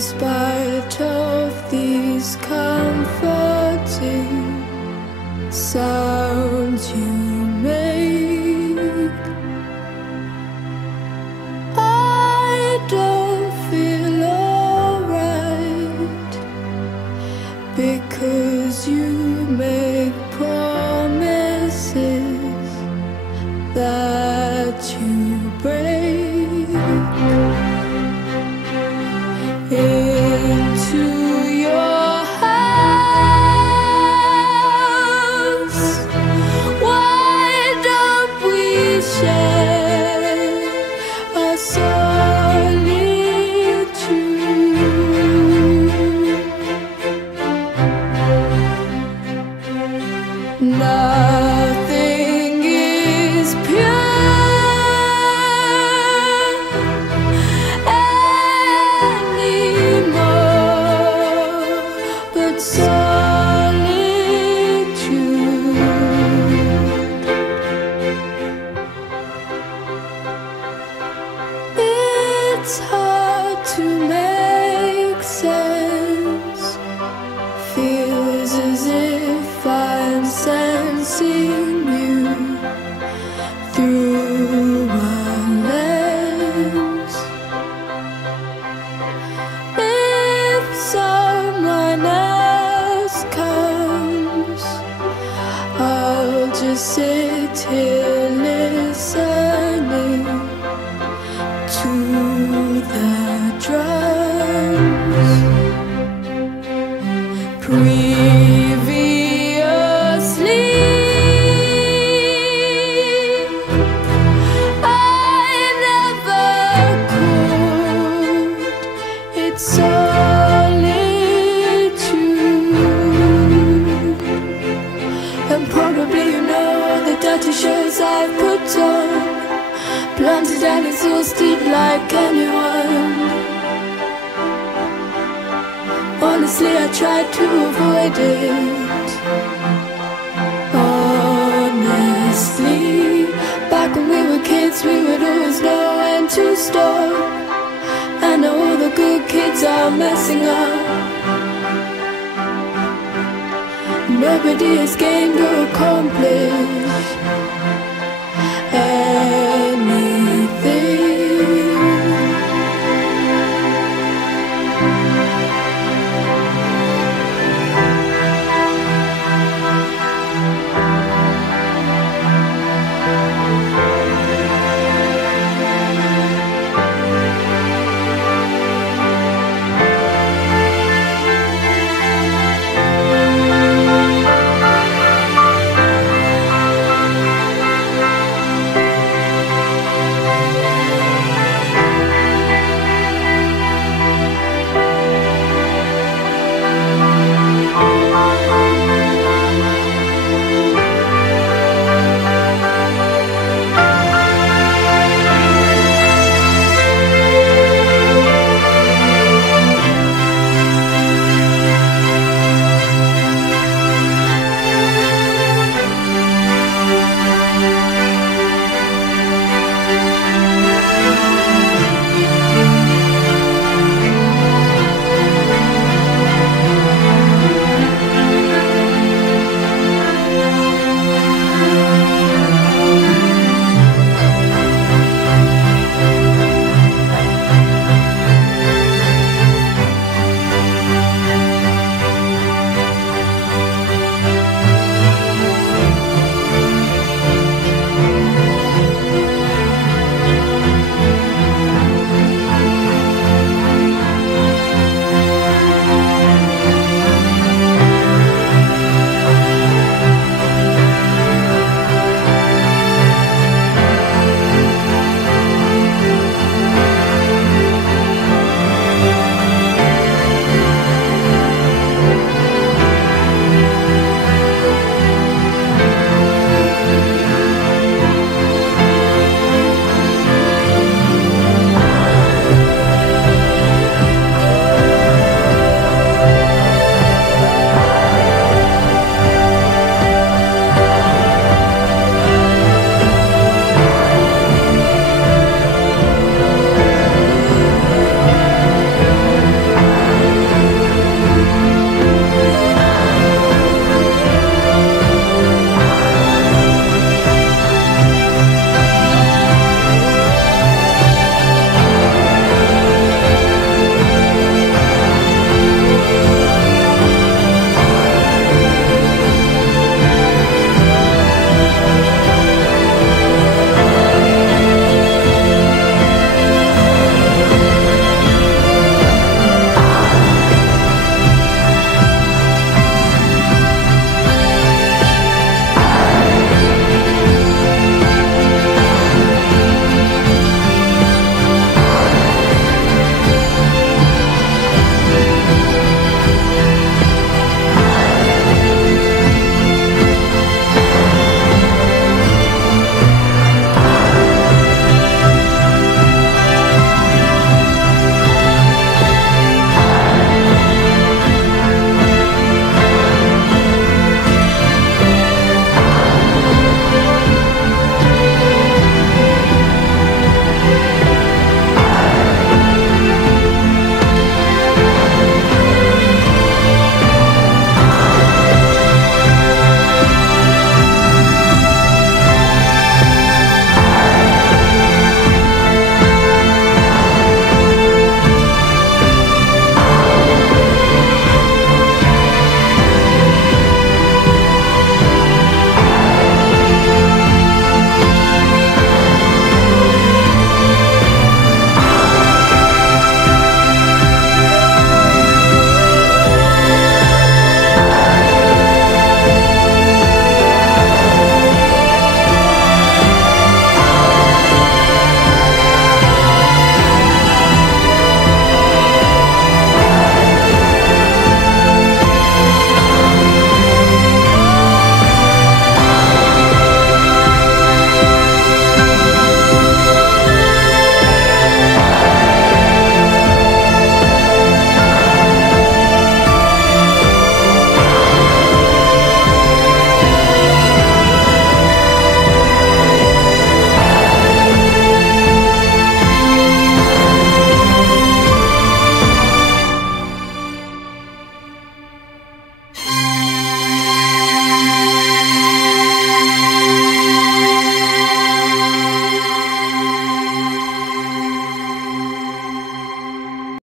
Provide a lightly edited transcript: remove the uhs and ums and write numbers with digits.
spite of these comforting sounds you make, I don't feel alright, because you make promises that you break. Into your house, why don't we share a solitude? Nothing is pure It's hard to make sense. Feels as if I'm sensing you through a lens. If someone else comes, I'll just sit here listening to the drums. Previously, I never could. It's solitude, and probably you know the dirty shirts I've put on, planted and exhausted like anyone. Honestly, I tried to avoid it. Honestly, back when we were kids, we would always know when to stop. And all the good kids are messing up. Nobody has gained or accomplished.